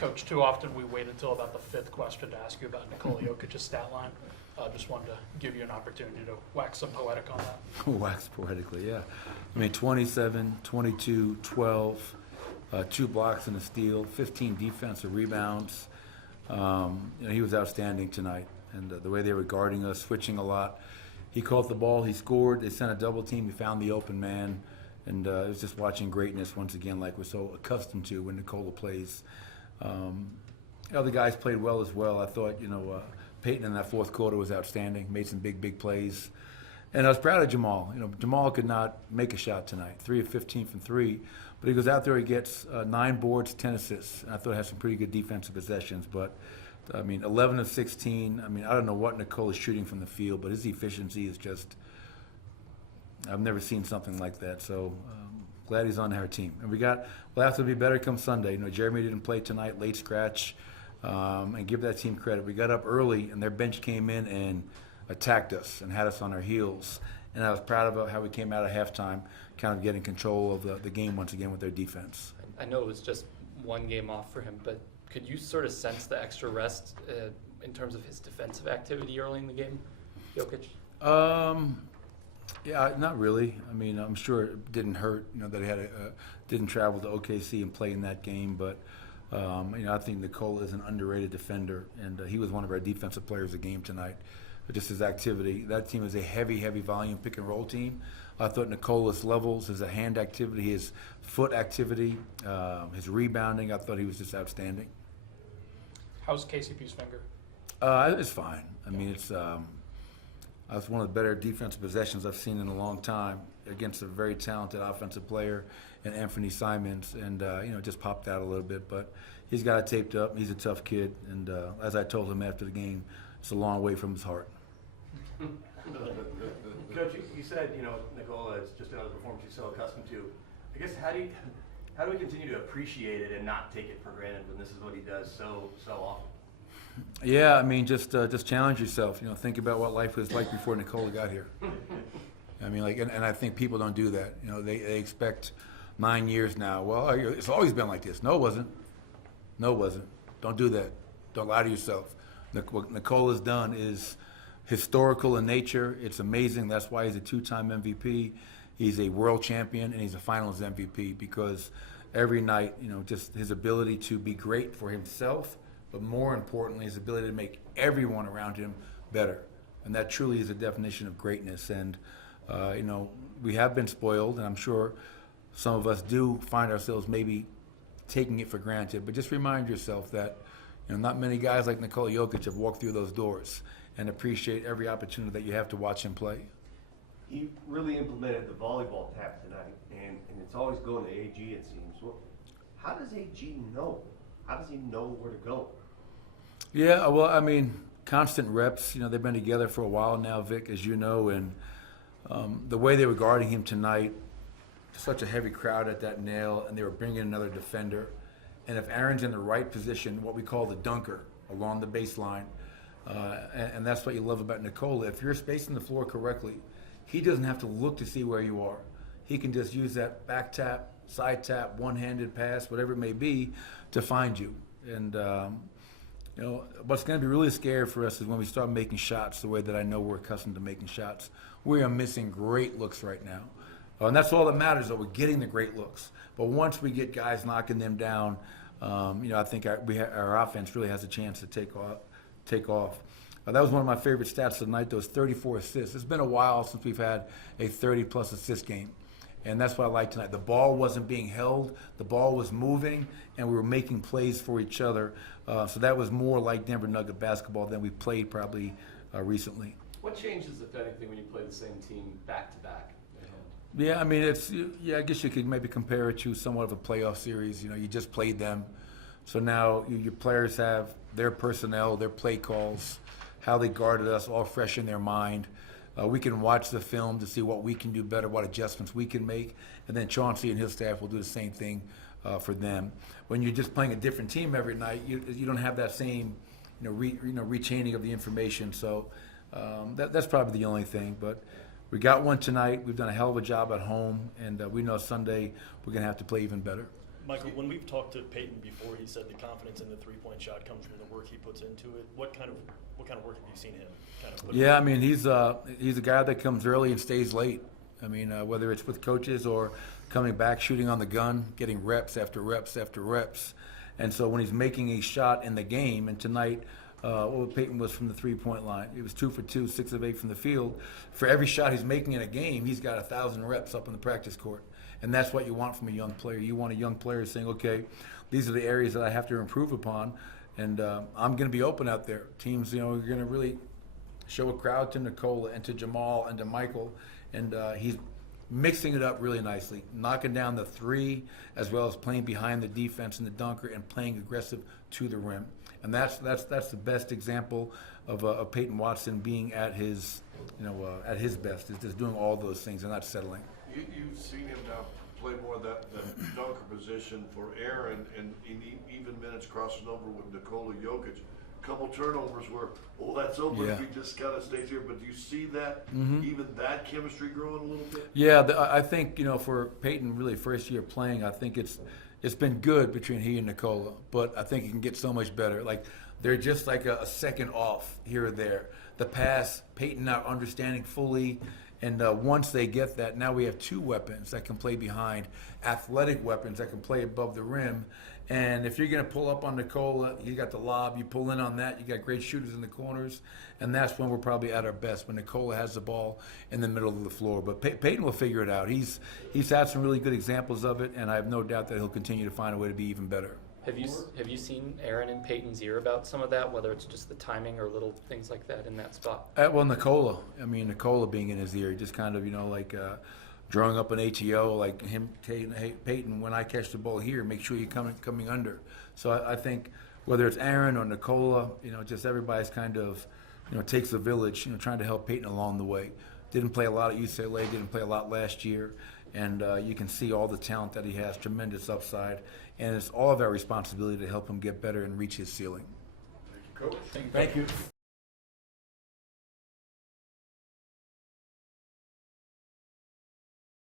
Coach, too often we wait until about the fifth question to ask you about Nikola Jokic's stat line. Just wanted to give you an opportunity to wax some poetic on that. Wax poetically, yeah. I mean, 27, 22, 12, 2 blocks and a steal, 15 defensive rebounds. He was outstanding tonight. And the way they were guarding us, switching a lot. He caught the ball, he scored, they sent a double team, he found the open man. And it was just watching greatness once again, like we're so accustomed to when Nikola plays. The other guys played well as well. I thought, Peyton in that fourth quarter was outstanding, made some big plays. And I was proud of Jamal. Jamal could not make a shot tonight, 3 of 15 from 3. But he goes out there, he gets 9 boards, 10 assists. And I thought he had some pretty good defensive possessions. But, 11 of 16. I don't know what Nicole is shooting from the field, but his efficiency is just, I've never seen something like that. So glad he's on our team. And we'll have to be better come Sunday. Jeremy didn't play tonight, late scratch. And give that team credit. We got up early, and their bench came in and attacked us and had us on our heels. And I was proud of how we came out of halftime, kind of getting control of the game once again with their defense. I know it was just one game off for him, but could you sort of sense the extra rest in terms of his defensive activity early in the game, Jokic? Yeah, not really. I'm sure it didn't hurt, that he didn't travel to OKC and play in that game, but I think Nikola is an underrated defender, and he was one of our defensive players of the game tonight. Just his activity. That team is a heavy volume pick and roll team. I thought Nikola's levels, his hand activity, his foot activity, his rebounding, I thought he was just outstanding. How's KCP's finger? It's fine. That's one of the better defensive possessions I've seen in a long time against a very talented offensive player and Anthony Simons, and it just popped out a little bit. But he's got it taped up. He's a tough kid, and as I told him after the game, it's a long way from his heart. Coach, you said Nikola is just another performance you're so accustomed to. I guess how do we continue to appreciate it and not take it for granted when this is what he does so often? Yeah, just challenge yourself. Think about what life was like before Nikola got here. And I think people don't do that. They expect 9 years now. Well, it's always been like this. No, it wasn't. Don't do that. Don't lie to yourself. What Nikola's done is historical in nature. It's amazing. That's why he's a 2-time MVP. He's a world champion, and he's a finals MVP because every night, just his ability to be great for himself, but more importantly, his ability to make everyone around him better. And that truly is a definition of greatness. And, we have been spoiled, and I'm sure some of us do find ourselves maybe taking it for granted. But just remind yourself that, not many guys like Nikola Jokic have walked through those doors, and appreciate every opportunity that you have to watch him play. He really implemented the volleyball tap tonight, and it's always going to AG, it seems. Well, how does AG know? How does he know where to go? Yeah, well, constant reps. They've been together for a while now, Vic, as you know, and the way they were guarding him tonight, such a heavy crowd at that nail, and they were bringing another defender. And if Aaron's in the right position, what we call the dunker, along the baseline, and that's what you love about Nikola. If you're spacing the floor correctly, he doesn't have to look to see where you are. He can just use that back tap, side tap, one-handed pass, whatever it may be, to find you. And what's going to be really scary for us is when we start making shots the way that I know we're accustomed to making shots. We are missing great looks right now. And that's all that matters, though. We're getting the great looks. But once we get guys knocking them down, I think our offense really has a chance to take off. That was one of my favorite stats tonight, those 34 assists. It's been a while since we've had a 30-plus assist game. And that's what I like tonight. The ball wasn't being held. The ball was moving, and we were making plays for each other. So that was more like Denver Nugget basketball than we played probably recently. What changes, if anything, when you play the same team back-to-back? Yeah, I guess you could maybe compare it to somewhat of a playoff series. You just played them. So now your players have their personnel, their play calls, how they guarded us, all fresh in their mind. We can watch the film to see what we can do better, what adjustments we can make, and then Chauncey and his staff will do the same thing for them. When you're just playing a different team every night, you don't have that same retaining of the information. So that's probably the only thing. But we got one tonight. We've done a hell of a job at home, and we know Sunday we're going to have to play even better. Michael, when we've talked to Peyton before, he said the confidence in the three-point shot comes from the work he puts into it. What kind of work have you seen him kind of put Yeah, I in? mean, he's a guy that comes early and stays late. I mean, whether it's with coaches or coming back, shooting on the gun, getting reps after reps after reps. And so when he's making a shot in the game, and tonight, Peyton was from the three-point line. He was 2 for 2, 6 of 8 from the field. For every shot he's making in a game, he's got 1,000 reps up in the practice court. And that's what you want from a young player. You want a young player saying, okay, these are the areas that I have to improve upon, and I'm going to be open out there. Teams, are going to really show a crowd to Nikola and to Jamal and to Michael, and he's mixing it up really nicely, knocking down the three as well as playing behind the defense and the dunker and playing aggressive to the rim. And that's the best example of Peyton Watson being at his at his best, is just doing all those things and not settling. You've seen him now play more of that dunker position for Aaron, and in even minutes crossing over with Nikola Jokic. Couple turnovers where, that's open, Yeah. he just kind of stays here. But do you see that, even that chemistry growing a little bit? Yeah, I think, for Peyton, really first year playing, I think it's been good between he and Nikola, but I think it can get so much better. Like, they're just like a second off here or there. The pass, Peyton not understanding fully, and once they get that, now we have two weapons that can play behind, athletic weapons that can play above the rim. And if you're going to pull up on Nikola, you got the lob, you pull in on that, you got great shooters in the corners, and that's when we're probably at our best, when Nikola has the ball in the middle of the floor. But Peyton will figure it out. He's had some really good examples of it, and I have no doubt that he'll continue to find a way to be even better. Have you seen Aaron in Peyton's ear about some of that, whether it's just the timing or little things like that in that spot? Well, Nikola being in his ear, just kind of, drawing up an ATO, like him saying, hey, Peyton, when I catch the ball here, make sure you're coming under. So I think whether it's Aaron or Nikola, just everybody's kind of, takes a village, trying to help Peyton along the way. Didn't play a lot at UCLA, didn't play a lot last year, and you can see all the talent that he has, tremendous upside, and it's all of our responsibility to help him get better and reach his ceiling. Coach? Thank you.